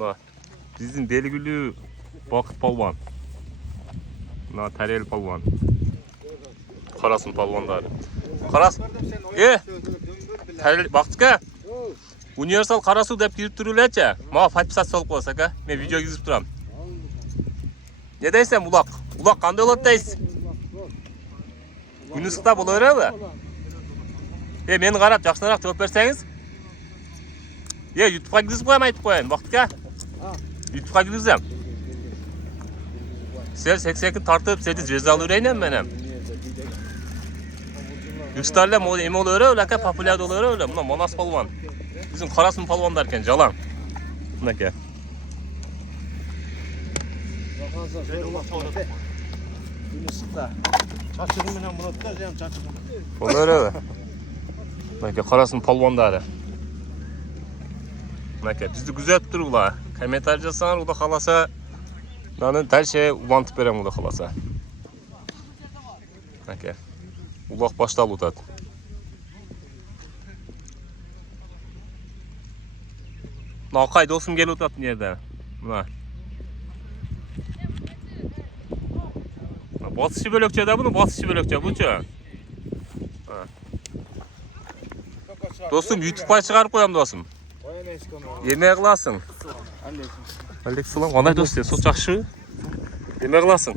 Mına bizim belgili Bakıt Palvan. Mına Terel Palvan. Karasın palvanları. Karas. Terel baktık ha. Universal Karasu dep girip duruyorlar. Ma fatpisat salıp olsak ha. Men video gizip duram. Ne deysen Ulak? Ulak kanday olat deysin? Gün ısıkta buluyor öyle mi? Meni qarab жақсырақ cevap verseniz. YouTube'a gidip koyayım aytıp koyayım. Baktık ha. YouTube'a gidip. Sen 82 tartıp seni cezalı öğrenim benim. Yükstarlar mı emi oluyor öyle ki popüler oluyor öyle. Buna Manas Palvan. Bizim Karasın Palvan derken jalan. Buna ki. Gün ısıkta. Çarçırım menen bunu tutacağım çarçırım. Oluyor öyle. Buna ki Karasın Palvanları. Buna ki bizi güzel dururlar. Kıymet harcasan o da kalasa. Yani her şeye ulantıp verem o da kalasa. Buna ki. Ulak başta ulat. Nakay dostum gel utat nerede? Buna. Batışı bölükçe de bunu, batışı bölükçe bu çö. Dostum YouTube'a çıkarıp koyam dostum. Yemeğe kılasın. Aleykümselam. Qanday dost, soç yaxşı. Yemeğe kılasın.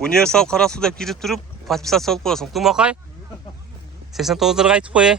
Universal Karasu dep girip durup, fatpisat salıp koyasın. Tum bakay. 89'ları aytıp koy.